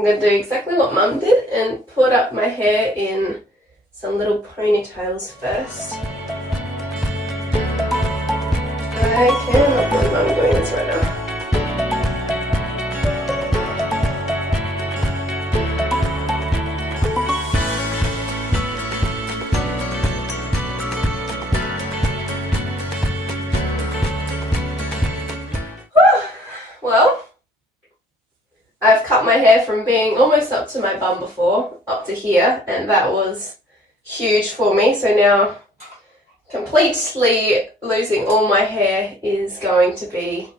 I'm going to do exactly what Mum did and put up my hair in some little ponytails first. I cannot believe I'm doing this right now. Well, I've cut my hair from being almost up to my bum before, up to here, and that was huge for me. So now completely losing all my hair is going to be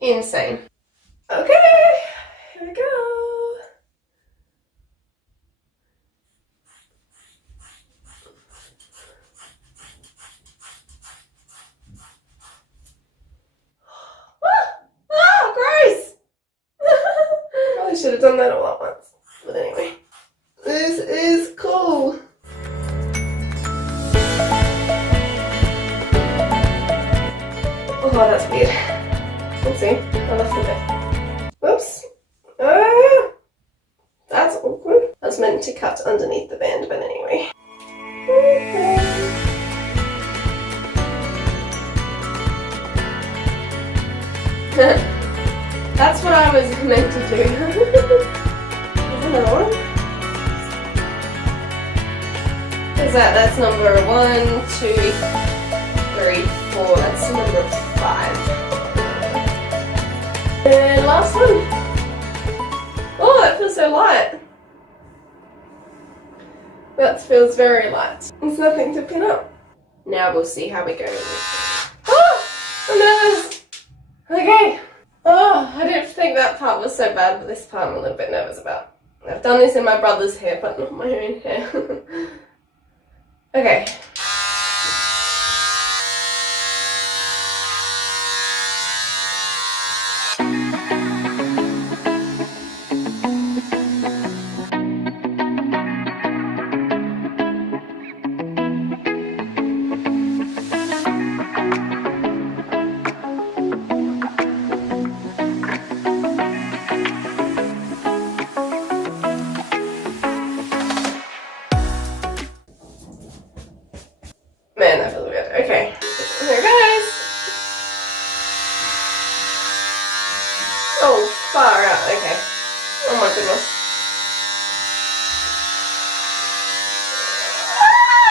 insane. Okay, here we go. Gross! Probably should have done that all at once. But anyway, this is cool. Oh, that's weird. Oopsie, I left a bit. Whoops. That's awkward. I was meant to cut underneath the band, but anyway. Okay. That's what I was meant to do. There's another one. Is that's number 1, 2, 3, 4. That's number 5. And last one. Oh, that feels so light. That feels very light. There's nothing to pin up. Now we'll see how we go. Oh, I'm nervous. Okay. Oh, I didn't think that part was so bad, but this part I'm a little bit nervous about. I've done this in my brother's hair, but not my own hair. Okay. Man, that feels good. Okay, here it goes. Oh, far out. Okay. Oh my goodness. I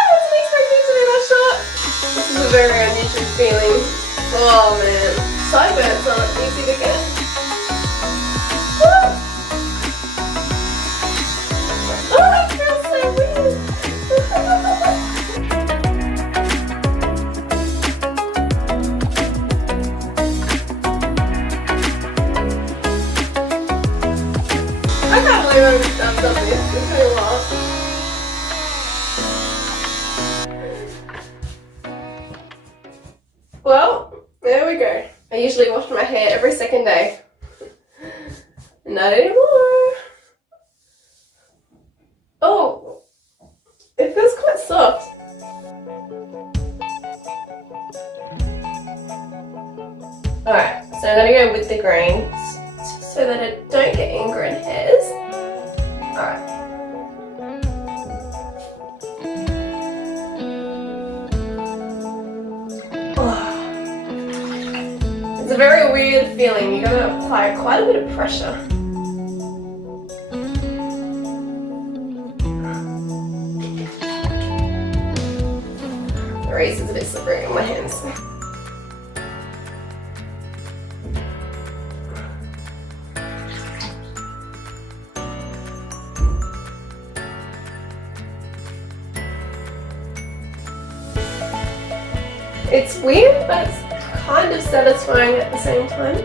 wasn't expecting to be that short. This is a very unusual feeling. Oh man, sideburns aren't easy to get. Oh, that feels so weird. I can't believe I've done this. It's so long. Well, there we go. I usually wash my hair every second day. Not anymore. Oh, it feels quite soft. Alright, so I'm going to go with the grains so that I don't get ingrown hairs. Alright. Oh. It's a very weird feeling. You're going to apply quite a bit of pressure. The razor's a bit slippery on my hands. It's weird, but it's kind of satisfying at the same time.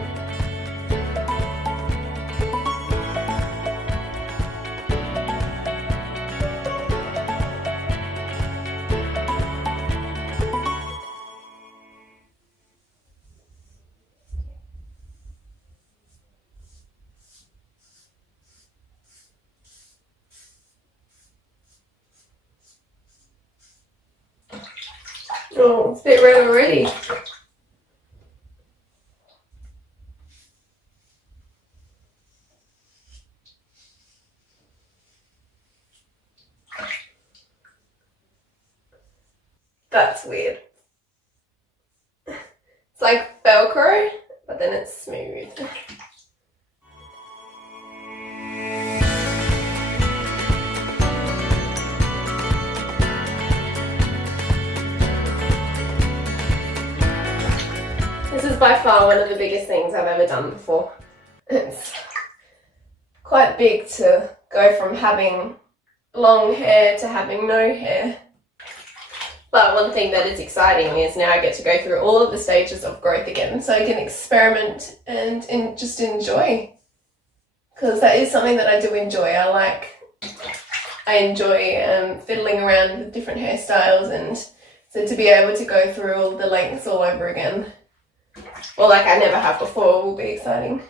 Oh, it's a bit red already. That's weird. It's like Velcro, but then it's smooth. This is by far one of the biggest things I've ever done before. It's quite big to go from having long hair to having no hair. But one thing that is exciting is now I get to go through all of the stages of growth again, so I can experiment and just enjoy. Because that is something that I do enjoy. I enjoy fiddling around with different hairstyles, and so to be able to go through all the lengths all over again, or like I never have before, will be exciting.